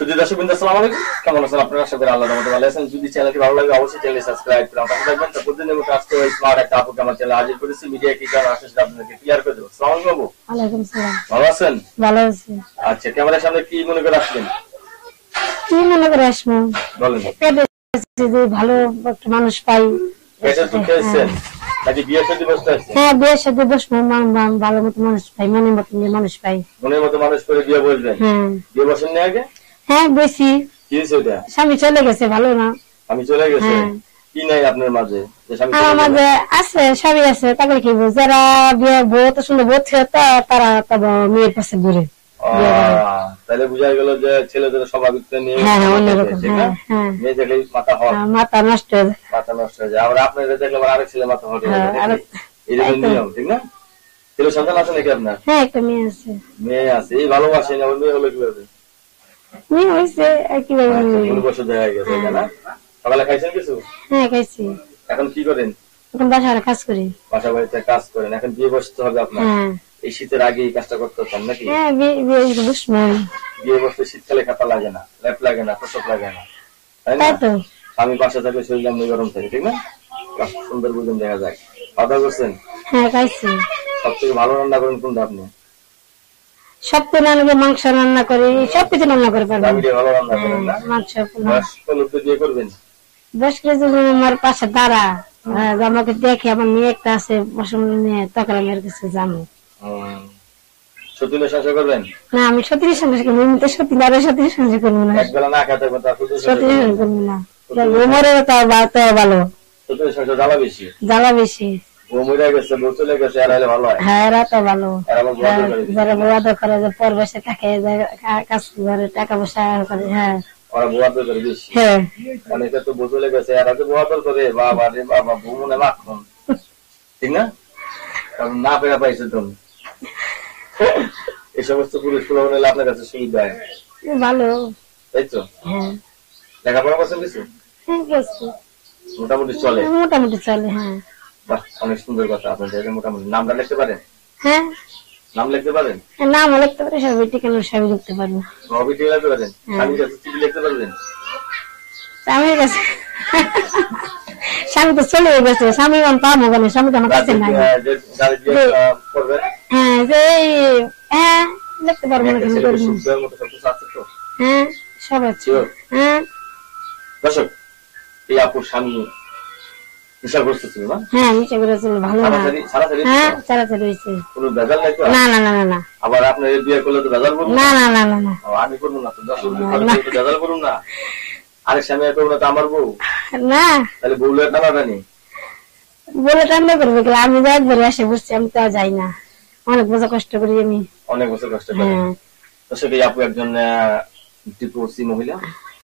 সুধী দর্শকবৃন্দ আসসালামু আলাইকুম, কেমন আছেন আপনারা? আশা করি আল্লাহর রহমতে ভালো আছেন। যদি চ্যানেলটি ভালো লাগে অবশ্যই চ্যানেলটি সাবস্ক্রাইব করে পাশে থাকবেন। তো প্রতিদিনের মতো আজকে ওই স্মার্ট একটা আপুকে আমার চ্যানেলে হাজির করেছি। মিডিয়া কি কারণ আসলে আপনাদেরকে ক্লিয়ার করে দেবো। আসসালামু আলাইকুম বাবু। ওয়ালাইকুম সালাম। ভালো আছেন? ভালো আছি। আচ্ছা, ক্যামেরার সামনে কি মনে করে আসলেন? কি মনে করে আসবো? বলেন। যে ভালো একটা মানুষ পাই। পেটের দুঃখে এসেছেন নাকি বিয়ে শাদী বসতে আসছেন? হ্যাঁ, বিয়ের সাথে বসবো, ভালো মতো মানুষ পাই, মনের মতো মানুষ পাই। মনের মতো মানুষ করে বিয়ে বসবেন? হ্যাঁ। বিয়ে বসেন না আগে? হ্যাঁ, বেশি। কি হয়েছে এটা? স্বামী চলে গেছে, ভালো না। আমি চলে গেছে? হ্যাঁ। কি নাই আপনার মাঝে যে স্বামী আমার চলে গেছে? মাঝে আছে, স্বামী আছে, তাকে কি বলবো, যারা বিয়ে বউ তো সুন্দর বউ ছিল তারা মেয়ের পাশে ঘুরে। তাহলে বোঝা গেল যে ছেলেদের স্বাভাবিক নিয়ে অন্যরকম। মেয়ে দেখলে মাথা হয়, মাথা নষ্ট হয়ে যায়। মাথা নষ্ট হয়ে যায়। আবার আপনাদের দেখলে আবার আরেক ছেলে মাথা হটে এরকম নিয়ম, ঠিক না? ছেলে সন্তান আছে নাকি আপনার? হ্যাঁ, একটা মেয়ে আছে। মেয়ে আছে, এই ভালোবাসেন। আবার মেয়ে হলো কিভাবে? মেয়ে হয়েছে কিভাবে? 15 বছর দেখা গেছে, তাই না? সকালে খাইছেন কিছু? হ্যাঁ, খাইছি। এখন কি করেন? এখন বাসায় কাজ করি। বাসা বাড়িতে কাজ করেন। এখন বিয়ে বসতে হবে আপনার। এই শীতের আগে এই কাজটা করতে হতাম নাকি? হ্যাঁ, বিয়ে বসতে শীতকালে খাতা লাগে না, ল্যাপ লাগে না, প্রসব লাগে না, তাই না? আমি পাশে থাকলে শরীর এমনি গরম থাকে, ঠিক না? সুন্দর বুঝুন দেখা যায়। খাওয়া দাওয়া করছেন? হ্যাঁ, খাইছি। সব থেকে ভালো রান্না করেন কোনটা আপনি? সব তো রান্না, মাংস রান্না করি, সবকিছু রান্না করে পারবো। ভালো রান্না করেন না? মাংস লোককে দিয়ে করবেন? বেশ কিছু আমার পাশে দাঁড়া, আমাকে দেখে, আমার মেয়ে একটা আছে পছন্দ নিয়ে, তখন আমি আর কিছু জানি। সতীনের সংসার করবেন? না, আমি সতীর সংসার করবো, আমি তো সতীনের সংসার করবো না। একবেলা না খেতে সতীর সংসার করবো না। ঘুমরে তাও ভালো। সতীনের সংসার জ্বালা বেশি। জ্বালা বেশি। ঘুমরে গেছে, বউ চলে গেছে, আর হলে ভালো হয়। হ্যাঁ, এরা তো ভালো। যারা বউয়াদা করে, যে পর বসে থাকে, কাজ করে, টাকা পয়সা করে। হ্যাঁ, ওরা বউয়াদা করে বেশি। হ্যাঁ, অনেকে তো বউ চলে গেছে, এরা তো বউয়াদা করে। বাবা রে বাবা, বউ মনে মাখন, ঠিক না? কারণ না পেরা পাইছে তুমি। এই সমস্ত পুরুষ গুলো হলে আপনার কাছে সুবিধা ভালো, তাই তো? হ্যাঁ। লেখাপড়া করছেন কিছু? হ্যাঁ, গেছি। মোটামুটি চলে? মোটামুটি চলে। হ্যাঁ। বাহ, অনেক সুন্দর কথা। আপনাদের মোটামুটি নামটা লিখতে পারেন? হ্যাঁ, নাম লিখতে পারেন? নামও লিখতে পারি, সবই ঠিকানা সবই লিখতে পারবো। সবই ঠিক লিখতে পারেন? স্বামীর কাছে চিঠি লিখতে পারবেন? স্বামীর কাছে স্বামী তো চলে গেছে, স্বামী পাবো কেন? স্বামী তো আমার কাছে নাই। হ্যাঁ, লিখতে পারবো না। হ্যাঁ, সব আছে। হ্যাঁ। দর্শক, এই আপুর স্বামী হিসাব করতেছিল না? হ্যাঁ, হিসাব করেছিল, ভালো না। হ্যাঁ, ছাড়াছাড়ি হয়েছে। কোনো ভেজাল নাই তো? না না না না না। আবার আপনার বিয়ে করলে তো ভেজাল করবো না না না না না। আমি করবো না তো? দর্শক ভেজাল করবো না? আরেক স্বামী করবো না তো আমার বউ? না, তাহলে বউলে টানাটানি বলে টানলে করবে কি? আমি যাই একবারে আসে বসছি, আমি তো যাই না। অনেক বছর কষ্ট করি আমি। অনেক বছর কষ্ট করি। দর্শক, এই আপু একজন ডিভোর্সি মহিলা।